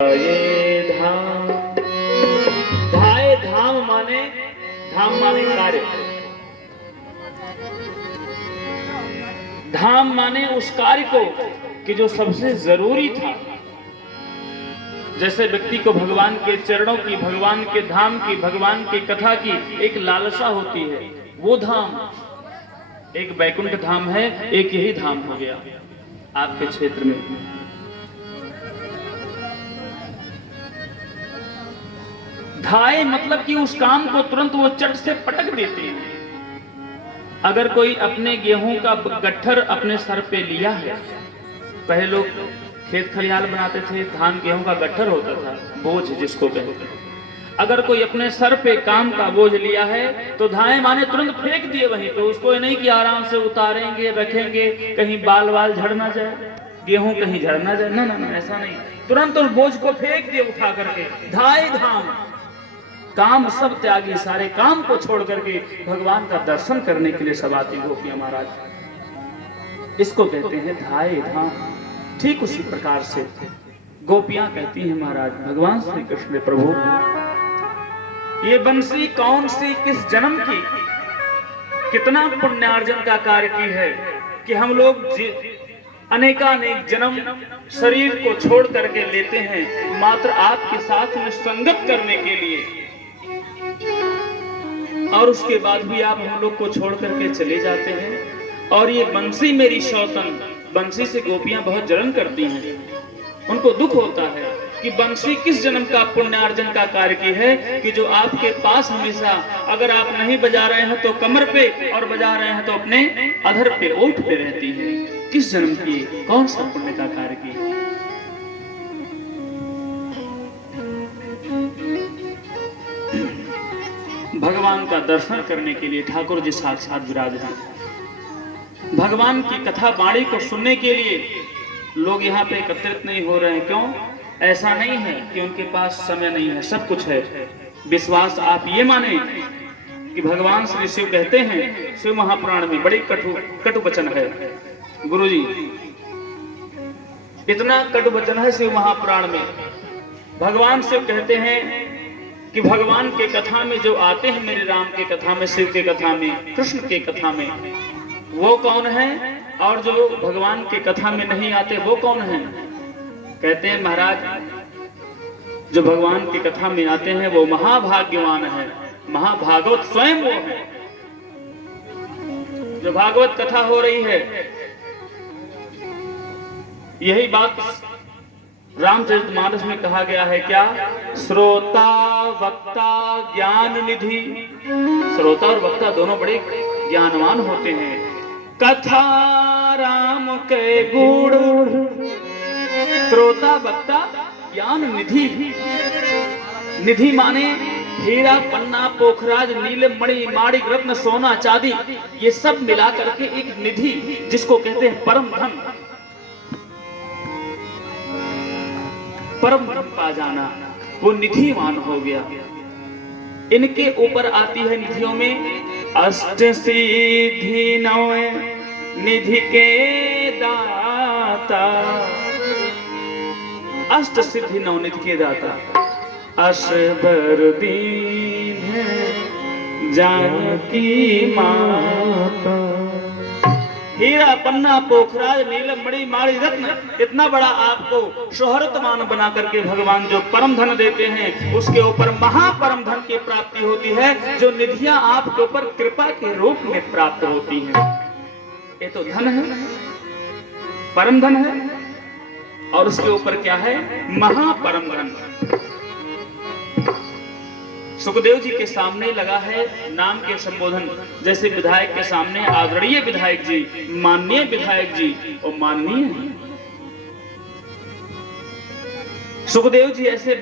ये धाम, धाये धाम माने, धाम माने कार्य, धाम माने उस कार्य को कि जो सबसे जरूरी था। जैसे व्यक्ति को भगवान के चरणों की, भगवान के धाम की, भगवान की कथा की एक लालसा होती है, वो धाम एक वैकुंठ धाम है। एक यही धाम हो गया आपके क्षेत्र में। धाये मतलब कि उस काम को तुरंत वो चट से पटक देते हैं। अगर कोई अपने गेहूं का गट्ठर अपने सर पे लिया है, पहले लोग खेत खलिहान बनाते थे, धान गेहूं का गट्ठर होता था, बोझ जिसको कहते हैं। अगर कोई अपने सर पे काम का बोझ लिया है तो धाये माने तुरंत फेंक दिए वहीं पे। उसको नहीं कि आराम से उतारेंगे, रखेंगे, कहीं बाल वाल झड़ ना जाए, गेहूं कहीं झड़ ना जाए, ना ना ना, ऐसा नहीं। तुरंत उस बोझ को फेंक दिए उठा करके। धाये धाम, काम सब त्यागी, सारे काम को छोड़ करके भगवान का दर्शन करने के लिए सब आती गोपियां महाराज। इसको कहते हैं धाये धाम। ठीक उसी प्रकार से गोपियां कहती हैं महाराज भगवान श्री कृष्ण प्रभु, ये बंसी कौन सी किस जन्म की, कितना पुण्यार्जन का कार्य की है कि हम लोग अनेकानेक जन्म शरीर को छोड़ करके लेते हैं मात्र आपके साथ में संगत करने के लिए, और उसके बाद भी आप हम लोग को छोड़ करके चले जाते हैं। और ये बंसी मेरी शौतन, बंसी से गोपियां बहुत जलन करती हैं, उनको दुख होता है कि बंसी किस जन्म का पुण्यार्जन का कार्य की है कि जो आपके पास हमेशा, अगर आप नहीं बजा रहे हैं तो कमर पे और बजा रहे हैं तो अपने अधर पे, ओठ पे रहती है। किस जन्म की, कौन सा पुण्य का कार्य की? भगवान का दर्शन करने के लिए ठाकुर जी साक्षात विराज हैं। भगवान की कथा वाणी को सुनने के लिए लोग यहाँ पे एकत्रित नहीं हो रहे हैं। क्यों? ऐसा नहीं है कि उनके पास समय नहीं है, सब कुछ है। विश्वास आप ये माने कि भगवान श्री शिव कहते हैं, शिव महापुराण में बड़ी कटु वचन है गुरुजी, इतना कटु वचन है शिव महापुराण में। भगवान शिव कहते हैं कि भगवान के कथा में जो आते हैं, मेरे राम के कथा में, शिव के कथा में, कृष्ण के कथा में, वो कौन है, और जो भगवान के कथा में नहीं आते वो कौन है? कहते हैं महाराज जो भगवान की कथा में आते हैं वो महाभाग्यवान है, महाभागवत स्वयं वो है। जो भागवत कथा हो रही है, यही बात रामचरितमानस में कहा गया है। क्या? श्रोता वक्ता ज्ञान निधि। श्रोता और वक्ता दोनों बड़े ज्ञानवान होते हैं। कथा राम के गुण, श्रोता वक्ता ज्ञान निधि। निधि माने हीरा पन्ना पोखराज नील मणि माणिक रत्न सोना चांदी, ये सब मिला करके एक निधि, जिसको कहते हैं परम धन। परम धन पा जाना, वो निधिवान हो गया। इनके ऊपर आती है निधियों में अष्ट सिद्धि नौ निधि के दाता। अष्ट सिद्धि नौ निधि के दाता। असबर दीन जानकी माता। हीरा पन्ना पोखराज नीलम मणि माणि रत्न, इतना बड़ा आपको शोहरतमान बना करके भगवान जो परम धन देते हैं, उसके ऊपर महापरम धन की प्राप्ति होती है, जो निधियां आपके ऊपर कृपा के रूप में प्राप्त होती हैं। ये तो धन है, परम धन है, और उसके ऊपर क्या है? महापरम धन। सुखदेव जी के सामने लगा है नाम के संबोधन, जैसे विधायक के सामने आदरणीय विधायक जी, माननीय विधायक जी और माननीय। सुखदेव जी ऐसे